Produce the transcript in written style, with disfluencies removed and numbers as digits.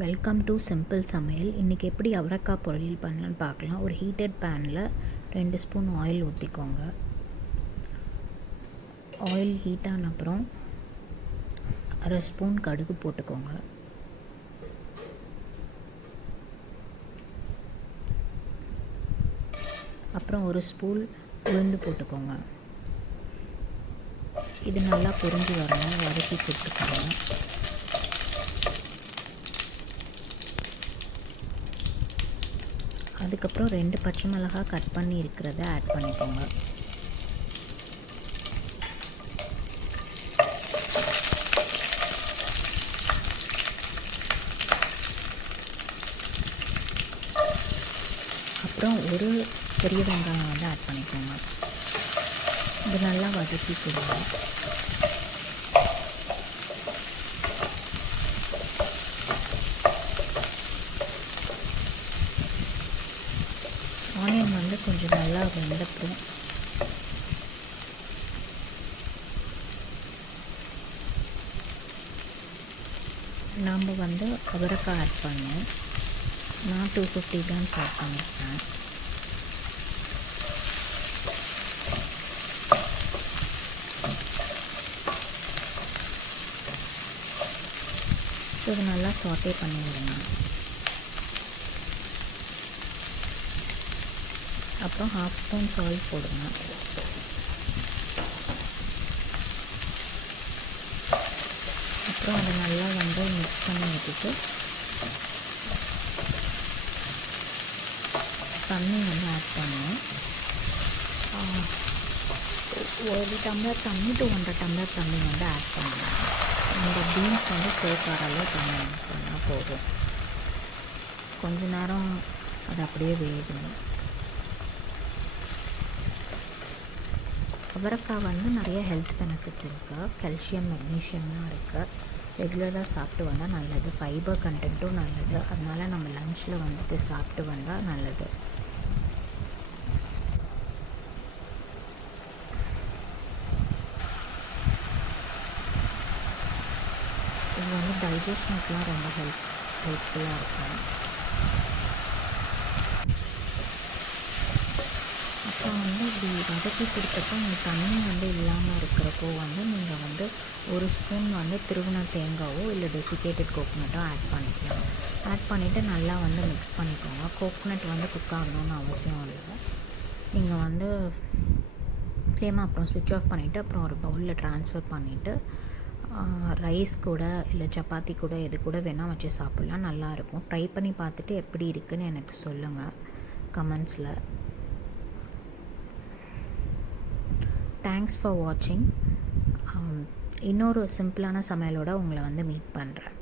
Welcome to simple சமையல். இன்றைக்கி எப்படி அவரைக்காய் பொரியல் பண்ணலான்னு பார்க்கலாம். ஒரு ஹீட்டட் பேனில் 2 ஸ்பூன் ஆயில் ஊற்றிக்கோங்க. ஆயில் ஹீட் ஆன அப்புறம் 1/2 ஸ்பூன் கடுகு போட்டுக்கோங்க. அப்புறம் 1 ஸ்பூன் உளுந்து போட்டுக்கோங்க. இது நல்லா பொரிஞ்சு வரணும், வதக்கி கொடுத்துக்கோங்க. அதுக்கப்புறம் 2 பச்சை மிளகாய் கட் பண்ணி இருக்கிறத ஆட் பண்ணிக்கோங்க. அப்புறம் ஒரு பெரிய வெங்காயம் வந்து ஆட் பண்ணிக்கோங்க. இது நல்லா வதக்கி கொடுங்க. ஆனியன் வந்து கொஞ்சம் நல்லா வெந்தப்புறம் நாம் வந்து அவரைக்காய் ஆட் பண்ணோம். நான் 250 கிராம்ஸ் ஆட் பண்ணியிருக்கேன். இது நல்லா சாட்டே பண்ணி விடுங்க. அப்புறம் 1/2 ஸ்பூன் சால்ட் போடுங்க. அப்புறம் அதை நல்லா வந்து மிக்ஸ் பண்ணி விட்டுட்டு தண்ணி வந்து ஆட் பண்ணணும். 1 டம்ளர் தண்ணி to 1.5 டம்ளர் தண்ணி வந்து ஆட் பண்ணணும். இந்த பீன்ஸ் வந்து சோக்கார அளவு தண்ணி ஆட் பண்ணால் போதும். கொஞ்ச நேரம் அது அப்படியே வேகணும். அவரைக்காய் வந்து நிறைய ஹெல்த் பெனிஃபிட்ஸ் இருக்குது. கால்சியம், மெக்னீஷியம்லாம் இருக்குது. ரெகுலராக சாப்பிட்டு வந்தால் நல்லது. ஃபைபர் கண்டென்ட்டும் நல்லது. அதனால் நம்ம லஞ்சில் வந்துட்டு சாப்பிட்டு வந்தால் நல்லது. இது வந்து டைஜஷனுக்குலாம் ரொம்ப ஹெல்ப்ஃபுல்லாக இருக்கும். அப்புறம் வந்து இப்படி வதக்கி கொடுத்தப்போ உங்களுக்கு தண்ணி வந்து இல்லாமல் இருக்கிறப்போ வந்து நீங்கள் வந்து 1 ஸ்பூன் வந்து திருவின தேங்காவோ இல்லை டெசிகேட்டட் கோகோனட்டோ ஆட் பண்ணிக்கலாம். ஆட் பண்ணிவிட்டு நல்லா வந்து மிக்ஸ் பண்ணிக்கோங்க. கோகோனட் வந்து குக் ஆகணும்னு அவசியம் இல்லை. நீங்கள் வந்து ஃப்ளேமை அப்புறம் ஸ்விட்ச் ஆஃப் பண்ணிவிட்டு அப்புறம் ஒரு பவுலில் ட்ரான்ஸ்ஃபர் பண்ணிவிட்டு ரைஸ் கூட இல்லை சப்பாத்தி கூட எது கூட வேணால் வச்சு சாப்பிட்லாம். நல்லாயிருக்கும். ட்ரை பண்ணி பார்த்துட்டு எப்படி இருக்குதுன்னு எனக்கு சொல்லுங்கள் கமெண்ட்ஸில். தேங்க்ஸ் ஃபார் வாட்சிங். இன்னொரு சிம்பிளான சமையலோடு உங்களை வந்து மீட் பண்ணுறேன்.